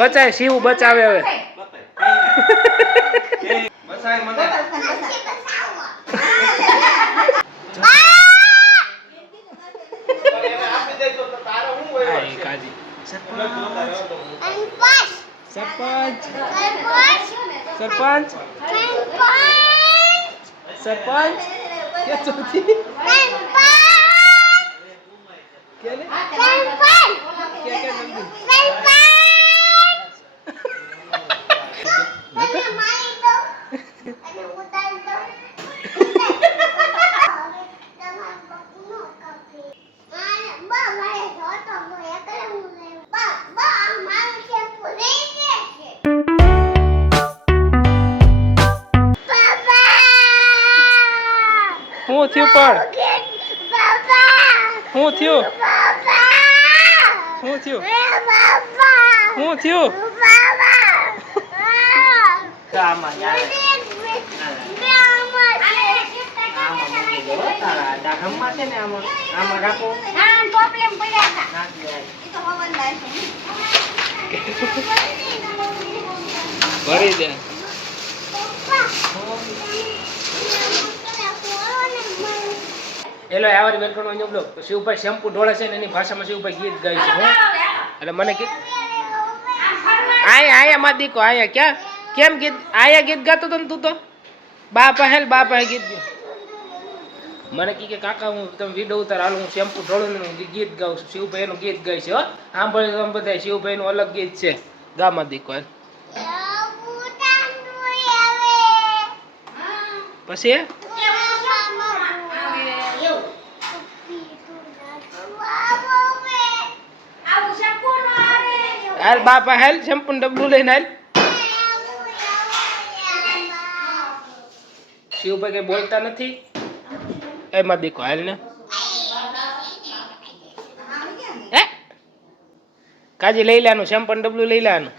બચાય શિવ બચાવે હવે બચાય મને સરપંચ સરપંચ સરપંચ क्या चौथी क्या ले क्या क्या जल्दी હું થયું પણ હું થયું હું થયું હું થયું આમાં યાર આમાં મૂકી દો તારા ડાઘમમાં છે ને આમાં આમાં રાખો હા પ્રોબ્લેમ પડ્યા હતા નાખી દે ઈ તો હવન લાય ભરી દે એલો આવારી વેલકમ નો બ્લોગ તો શિવભાઈ શેમ્પુ ઢોળે છે ને એની ભાષામાં શિવભાઈ ગીત ગાય છે એટલે મને કીધું આયા આયા માં દીકો આયા ક્યાં કેમ ગીત આયા ગીત ગાતો તો ને તું તો બા પહેલ ગીત ગયો મને કી કે કાકા હું તમે વિડિયો ઉતાર હાલ હું શેમ્પુ ઢોળું ને ગીત ગાઉં છું શિવભાઈ એનું ગીત ગાય છે હો સાંભળી તમે બધા શિવભાઈ નું અલગ ગીત છે ગામાં દીકો પછી હાલ બાપા હાલ શેમ્પુ ડબ્બું લઈને હાલ શિવભાઈ કઈ બોલતા નથી એમાં દીકો હાલ ને હે કાજી લઈ લેવાનું શેમ્પુ ડબ્બું લઈ લેવાનું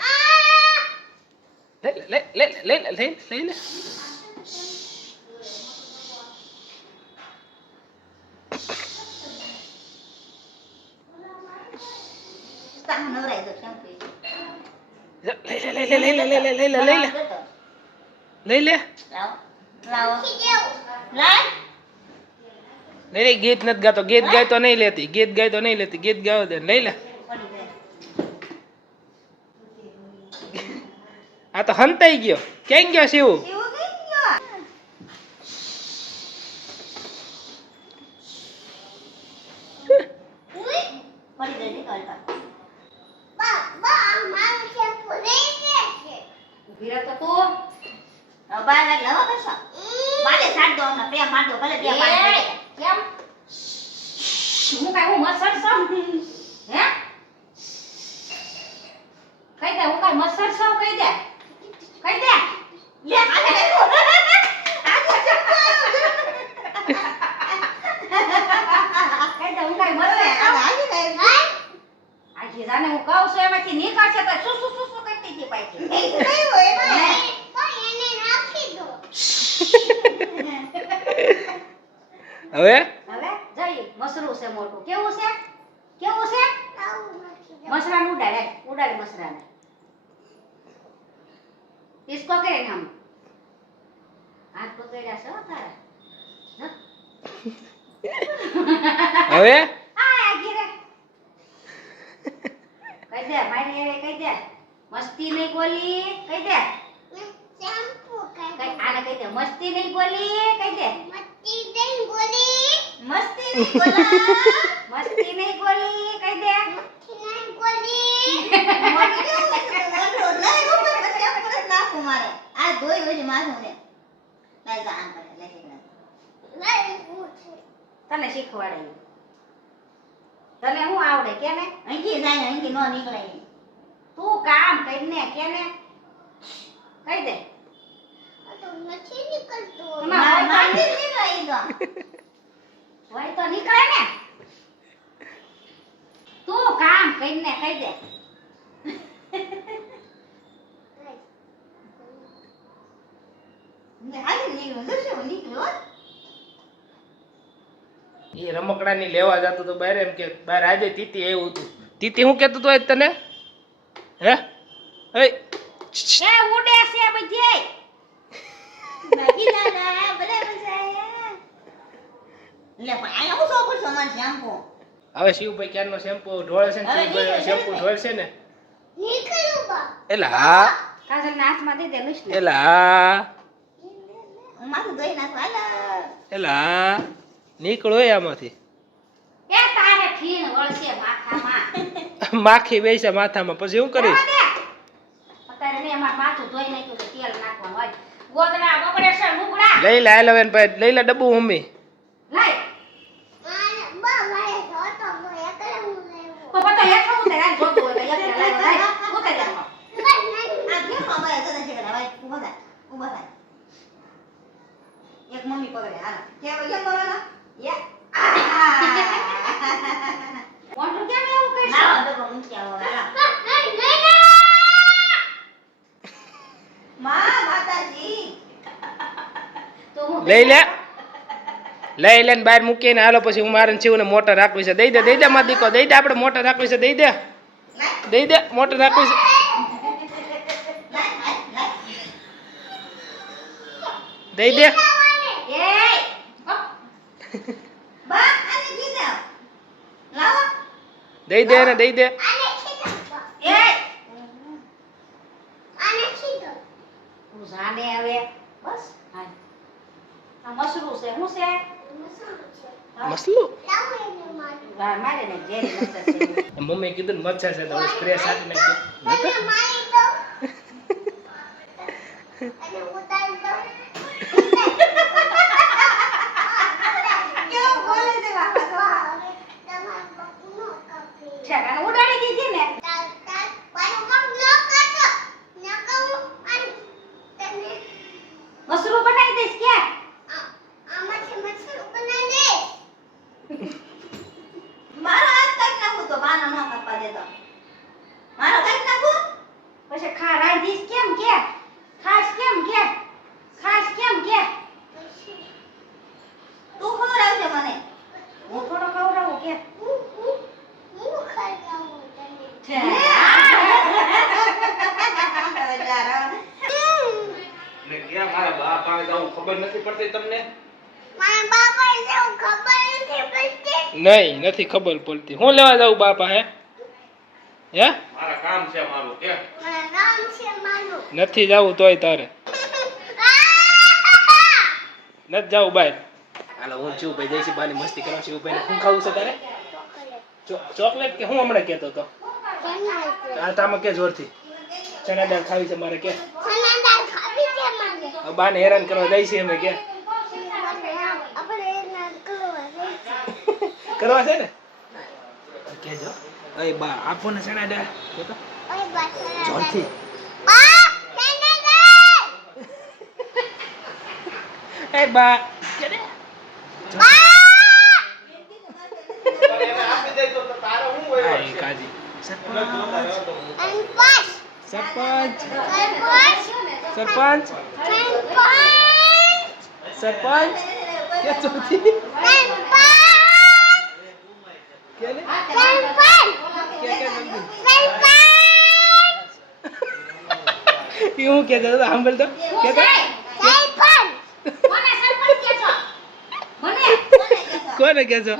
લઈ લે લઈ ગીત નથી ગાતો ગીત ગાય તો નહીં લેતી ગીત ગાય તો નહીં લેતી ગીત ગાવ દે લઈ લે આ તો હંતાઈ ગયો ક્યાં ગયો શિવ હવે જઈ મસરું છે મોટું કેવું છે મસરાને ઉડાડે મસરાને इसको करे हम हाथ पकड़ा सो तारा હવે આ ગીરે કહી દે મારી રે કહી દે મસ્તી નહીં બોલી કહી દે શેમ્પુ કહી આને કહી દે મસ્તી નહીં બોલી કહી દે મસ્તી નહીં બોલી કહી દે મારે આ ધોઈ હોય મારું ને લઈ જા આમ કરે લઈ તને શીખવાડે તને હું આવડે કે ને અહીંથી જાય અહીંથી નો નીકળે તું કામ કરીને કે ને કહી દે આ તો નથી નીકળતો મારી નીકળી તો હોય તો નીકળે ને તું કામ કરીને કહી દે એ રમકડાની લેવા જતો તો બહાર એમ કે બહાર આજે તીતી એવું હતું તીતી હું કહેતો તો તને હે એ એ ઉડે છે બધી બાકી દાદા બરાબર છે લે પણ આયા હું સો પડશે માર શેમ્પુ હવે શિવભાઈ ક્યારનો શેમ્પુ ઢોળે છે ને શિવભાઈ શેમ્પુ ઢોળશે ને નીકળું બા એલા હા કાજલ ના હાથમાં દઈ દે લઈશ ને એલા હા માથું ધોઈ નાખ હાલા એલા હા નીકળો એ આમાંથી એ તારે ખીણ વળશે માથામાં માખી બેસે માથામાં પછી શું કરીશ અત્યારે ને અમાર માથું ધોઈ નાખ્યું તો તેલ નાખવાનું હોય ગોદડા બગડે છે લુગડા લઈ લે એલેવન ભાઈ લઈ લે ડબ્બુ મમ્મી લઈ તો પતો હેઠો ઉતરે આ જોતો હોય એટલે લાવ્યો થાય ઉતરે જાવ આ કેમ અમારે તો નથી કરા ભાઈ ઉભા થાય એક મમ્મી પકડે હાલા કેમ બોલાના યે કોણ કેમ એવું કરશે ના તો મૂકી આવો હાલા માં માતાજી તો હું લઈ લે લઈ લે ને બહાર મૂકીને હાલો પછી હું મારે શિવને મોટર રાખવી છે દઈ દે માં દીકો દઈ દે આપણે મોટર રાખવી છે દઈ દે મોટર રાખવી છે દઈ દે દઈ દે ને દઈ દે મસલું મારે ને જેરી મસ્ત છે મમ્મી કીધું ને મચ્છર છે તો હવે સ્પ્રે સાટી નાખજો કેમ બોલે છે બાપા ઠેકાને ઉડાડી દીધી ને મસરૂ બનાવી દઈશ કે મારો હાથ કાઢી નાખું તો બાનો ન કાપવા દેતો મારો કાઢી નાખું પછી ખા રાંધીશ કેમ કે ખાસ કેમ કે તું ખવડાવજે મને હું થોડો ખવડાવું કે ને ક્યાં મારા બાપ આવે તો ખબર નથી પડતી તમને નહીં નથી ખબર પડતી હું લેવા જાઉં બાપા હે મારા કામ છે મારું કે નથી જાવું તોય તારે નથી જાવું બાય હાલો હું શિવભાઈ જઈશ બાની મસ્તી કરવા શિવભાઈ ને શું ખાવું છે તારે ચોકલેટ કે હું હમણાં કહેતો હતો આ તામાં કે જોરથી ચણા દાળ ખાવી છે મારે કે બાને હેરાન કરવા જાય છે અમે કે કરવા છે ને કેજો અય બા આપો ને ચણા દાળ જોતો જોરથી એ બા કે દે કાજી સરપંચ સરપંચ સરપંચ કે ચોથી કે ને કે જલ્દી હું કે દાદા સાંભળ તો કે તો કોને કે છો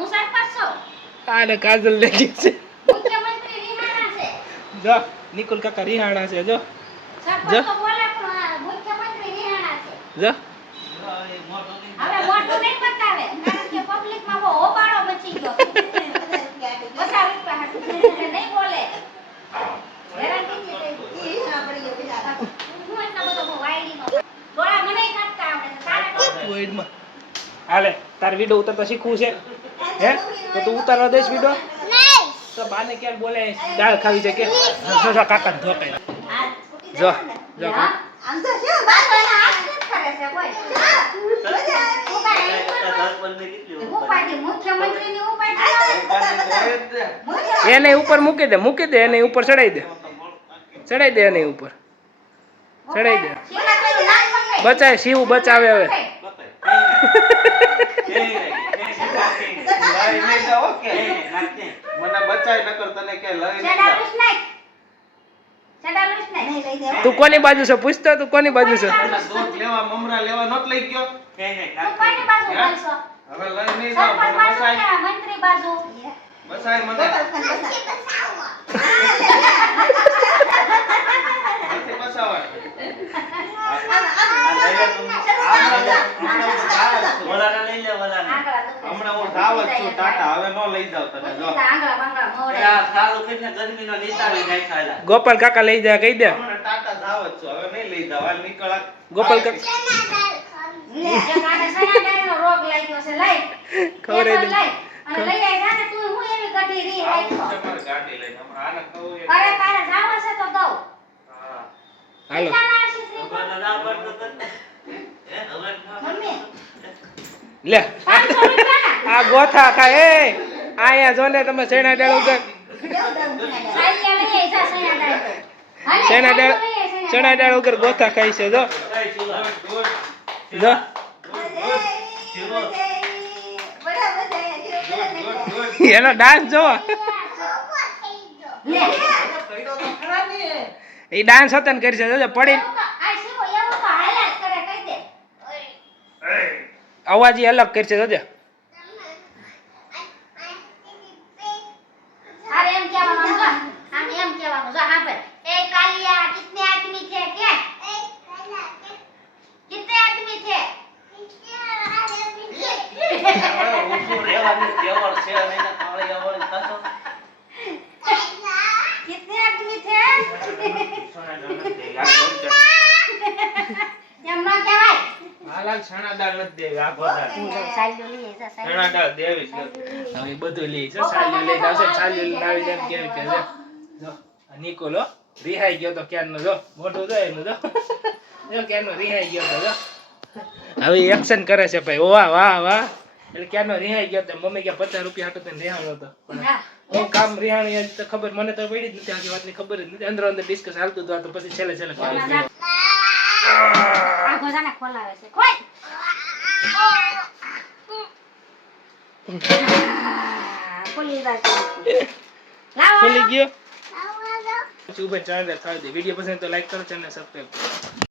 આને કાજલ લે કે છે જો નિકુલ કાકા રિહાણા છે જો જો જો હવે મોટો નહીં બતાવે કારણ કે પબ્લિક માં બહુ હોબાળો મચી ગયો બસાવી પાસે નહીં બોલે હેરાન થઈ જાય પડી ગયો બિચારા હું એટલો બધો વાયડી નો થોડા મને કાઢતા આવડે તારે પોઈન્ટમાં હાલે તાર વિડિયો ઉતારતા શીખવું છે હે તો તું ઉતારવા દઈશ વિડિયો નહીં તો બાને ક્યાં બોલે દાળ ખાવી છે કે જો જો કાકા ધોકાય જો જો આમ તો શું બાળકોના હાથ કેમ કરે છે કોઈ મુખ્યમંત્રીની ઉપાય એને ઉપર મૂકી દે એને ઉપર ચડાઈ દે એને ઉપર ચડાઈ દે બચાય શિવ બચાવે હવે મને બચાય નકર તને કે લઈ સેડાલુસ નહીં લઈ જાઓ. તું કોની બાજુ છે પૂછતો તું કોની બાજુ છે પેલા દોત લેવા મમરા લેવા નોત લઈ ગયો તું કોની બાજુ બોલશો? હવે લઈ નહીં જાવ સરપંચ મને બાજુ બસાય કે મંત્રી બાજુ? બસાય મને ગોપાલખાન બસાવો. નથી બસાવા આંગળા દુખે. હમણાં હું જાવ જ છું ટાટા હવે નો લઈ જાવ તને જો આંગળા બાંગળા મોવડાય. ગોપાલ કાકા લઈ જાય કહી દે હમણાં ટાટા જાવ જ છું હવે નહીં લઈ જાવ હાલ નીકળ આ. ગોપાલ કાકા લે, જો કાને સણાડાનો રોગ લાગ્યો છે, લઈ. ખબર પેપર નહીં. લઈ. અને લઈ આય જાને તું હું એવી ગઢી રી આવું રાખ્યો. છે મારે ગાડી લઈને હમણાં આને કહું એ અરે તારે જાવું છે તો દઉં. હા હાલો કેટલા લાવશે શ્રીફળ? મમ્મી, લે 500 રૂપિયાના? આ ગોથા ખાય એ આયા જો ને તમે ચણા ડાળ વગર કેવું દઉં સણાડા? સાઈડિયા લઈ આય જા સણાડા તો. હાલે, ચણા ડાળ સાઈડિયા લઈ આય સણાડા. ચણા ડાળ વગર ગોથા ખાય છે જો જો એનો ડાન્સ જોવો લે. એ ડાન્સ હતો ને કરી છે જોજો પડી એવું તો આ શીખો, એવું તો હાલ્યા જ કરે, કહી દે. અવાજ ઈ અલગ કરશે જોજો અરે એમ કહેવાનું જો. આમ એમ કહેવાનું જો. હા ભાઈ, એ કાલિયા કિતને આદમી થે કે? कितने आदमी थे? कितने आदमी थे? એમ ન કહેવાય. હાલા છાણા દાળ નથી દેવી આ ગોડા સાઈડો લઈ જા, સાઈડો. છાણા દાળ દેવી જ નથી હવે બધું લઈ છે સાલી લઈને આવશે સાલી લઈને આવી જાય કેમ કે જો જો આ નિકોલો રિહાઈ ગયો તો ક્યારનો જો મોટું જો એનું જો જો ક્યારનો રિહાઈ ગયો તો જો હવે એક્શન કરે છે ભાઈ વાહ વાહ વાહ એટલે ક્યારનો રિહાઈ ગયો તો મમ્મી કે 50 રૂપિયા હાટો તને રિહાણો હતો પણ હા. હું કામ રિહાણી હતી તો ખબર મને તો પડી જ નથી આખી વાતની ખબર જ નથી અંદર અંદર ડિસ્કસ હાલતું હતું આ તો પછી છેલ્લે છેલ્લે ખબર પડી. આ ગોજાને ખોલાવે છે. ખોલ. ખોલી દે. લાવો. ખુલી ગયો ચૂપે ચેનલ ખાવી દે વિડીયો પસંદ તો લાઈક કરો ચેનલ સબસ્ક્રાઇબ કરો